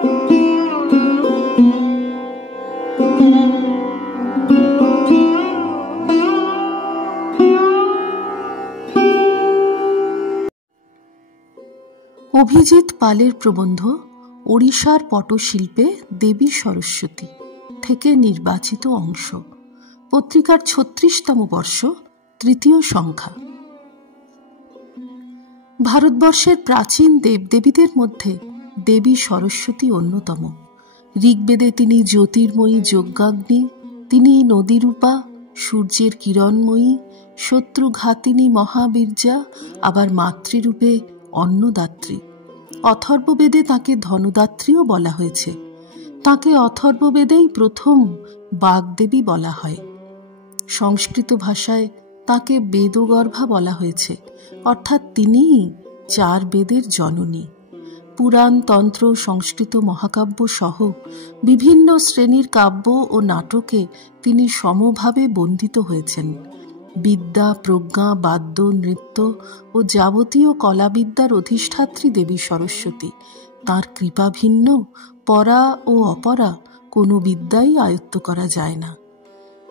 অভিজিৎ পালের প্রবন্ধ ওড়িশার পটশিল্পে দেবী সরস্বতী থেকে নির্বাচিত অংশ, পত্রিকার ৩৬তম বর্ষ, তৃতীয় সংখ্যা। ভারতবর্ষের প্রাচীন দেবদেবীদের মধ্যে দেবী সরস্বতী অন্যতম। ঋগ্বেদে তিনি জ্যোতির্ময়ী যজ্ঞাগ্নি, তিনি নদীরূপা, সূর্যের কিরণময়ী, শত্রুঘাতিনী মহাবীর্যা, আবার মাতৃরূপে অন্নদাত্রী। অথর্ববেদে তাকে ধনদাত্রীও বলা হয়েছে। তাকে অথর্ববেদেই প্রথম বাগদেবী বলা হয়। সংস্কৃত ভাষায় তাকে বেদগর্ভা বলা হয়েছে, অর্থাৎ তিনিই 4 বেদের জননী। পুরাণ, তন্ত্র, সংস্কৃত মহাকাব্য সহ বিভিন্ন শ্রেণীর কাব্য ও নাটকে তিনি সমভাবে বন্দিত হয়েছেন। বিদ্যা, প্রজ্ঞা, বাদ্য, নৃত্য ও যাবতীয় কলাবিদ্যার অধিষ্ঠাত্রী দেবী সরস্বতী। তাঁর কৃপা ভিন্ন পরা ও অপরা কোনো বিদ্যাই আয়ত্ত করা যায় না।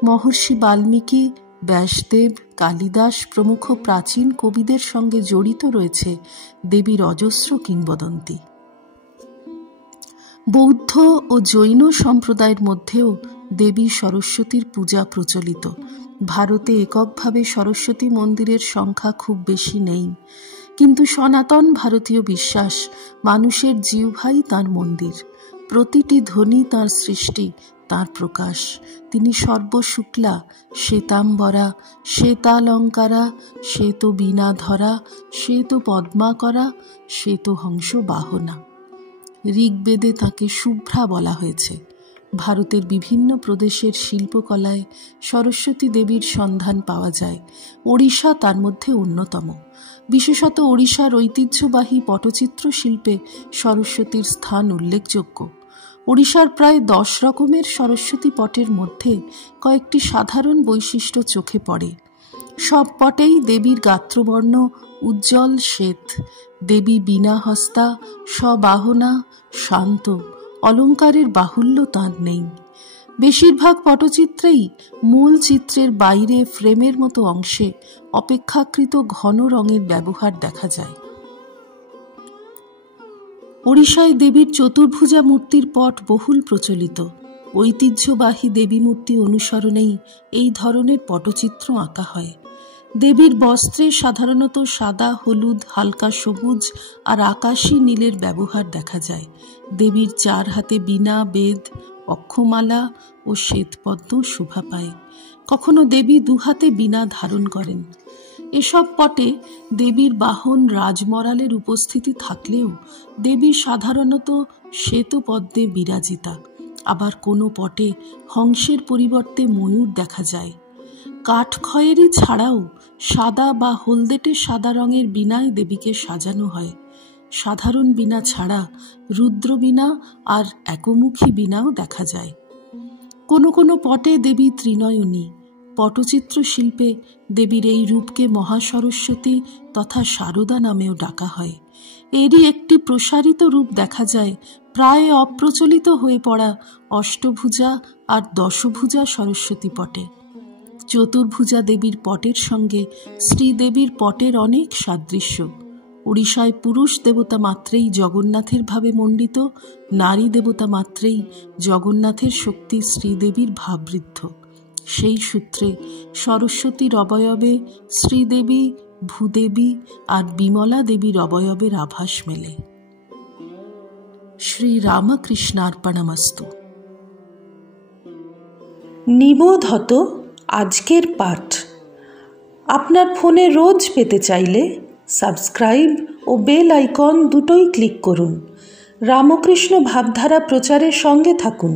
মহর্ষি বাল্মীকি, ব্যাসদেব, কালিদাস প্রমুখ প্রাচীন কবিদের সঙ্গে জড়িত রয়েছে দেবীর অজস্র কিংবদন্তি। বৌদ্ধ ও জৈন সম্প্রদায়ের মধ্যেও দেবী সরস্বতীর পূজা প্রচলিত। ভারতে এককভাবে সরস্বতী মন্দিরের সংখ্যা খুব বেশি নেই, কিন্তু সনাতন ভারতীয় বিশ্বাস মানুষের জিহ্বাই তাঁর মন্দির। প্রতিটি ধ্বনি তাঁর সৃষ্টি, তাঁর প্রকাশ। তিনি সর্বশুক্লা, শ্বেতাম্বরা, শ্বেতালঙ্কারা, শ্বেত বীণাধরা, শ্বেত পদ্মাকরা, শ্বেত হংস বাহনা। ঋগ্বেদে তাঁকে শুভ্রা বলা হয়েছে। ভারতের বিভিন্ন প্রদেশের শিল্পকলায় সরস্বতী দেবীর সন্ধান পাওয়া যায়। ওড়িশা তার মধ্যে অন্যতম। বিশেষত ওড়িশার ঐতিহ্যবাহী পটচিত্র শিল্পে সরস্বতীর স্থান উল্লেখযোগ্য। ওড়িশার প্রায় 10 রকমের সরস্বতী পটের মধ্যে কয়েকটি সাধারণ বৈশিষ্ট্য চোখে পড়ে। সব পটেই দেবীর গাত্রবর্ণ উজ্জ্বল শ্বেত। দেবী বীণাহস্তা, সবাহনা, শান্ত। অলঙ্কারের বাহুল্য তাঁর নেই। বেশিরভাগ পটচিত্রেই মূল চিত্রের বাইরে ফ্রেমের মতো অংশে অপেক্ষাকৃত ঘন রঙের ব্যবহার দেখা যায়। ওড়িশায় দেবীর চতুর্ভুজা মূর্তির পট বহুল প্রচলিত। ঐতিহ্যবাহী দেবী মূর্তি অনুসরণেই এই ধরনের পটচিত্র আঁকা হয়। দেবীর বস্ত্রে সাধারণত সাদা, হলুদ, হালকা সবুজ আর আকাশী নীলের ব্যবহার দেখা যায়। দেবীর 4 হাতে বীণা, বেদ, অক্ষমালা ও শ্বেতপদ্ম শোভা পায়। কখনো দেবী 2 হাতে বীণা ধারণ করেন। এসব পটে দেবীর বাহন রাজমরালের উপস্থিতি থাকলেও দেবী সাধারণত শ্বেতপদ্মে বিরাজিতা। আবার কোনো পটে হংসের পরিবর্তে ময়ূর দেখা যায়। কাঠখয়েরি ছাড়াও সাদা বা হলদেটে সাদা রঙের বীণায় দেবীকে সাজানো হয়। সাধারণ বীণা ছাড়া রুদ্রবীণা আর একমুখী বীণাও দেখা যায়। কোনো কোনো পটে দেবী ত্রিনয়নী। পটচিত্র শিল্পে দেবীর এই রূপকে মহাসরস্বতী তথা শারদা নামেও ডাকা হয়। এরই একটি প্রসারিত রূপ দেখা যায় প্রায় অপ্রচলিত হয়ে পড়া অষ্টভুজা আর দশভুজা সরস্বতী পটে। চতুর্ভুজা দেবীর পটের সঙ্গে শ্রীদেবীর পটের অনেক সাদৃশ্য। ওড়িশায় পুরুষ দেবতা মাত্রেই জগন্নাথের ভাবে মণ্ডিত, নারী দেবতা মাত্রেই জগন্নাথের শক্তি শ্রীদেবীর ভাববৃদ্ধ। সেই সূত্রে সরস্বতীর অবয়বে শ্রীদেবী, ভূদেবী আর বিমলা দেবীর অবয়বের আভাস মেলে। শ্রী রামকৃষ্ণার্পণমস্তু। নিবোধত আজকের পাঠ আপনার ফোনে রোজ পেতে চাইলে সাবস্ক্রাইব ও বেল আইকন দুটোই ক্লিক করুন। রামকৃষ্ণ ভাবধারা প্রচারের সঙ্গে থাকুন।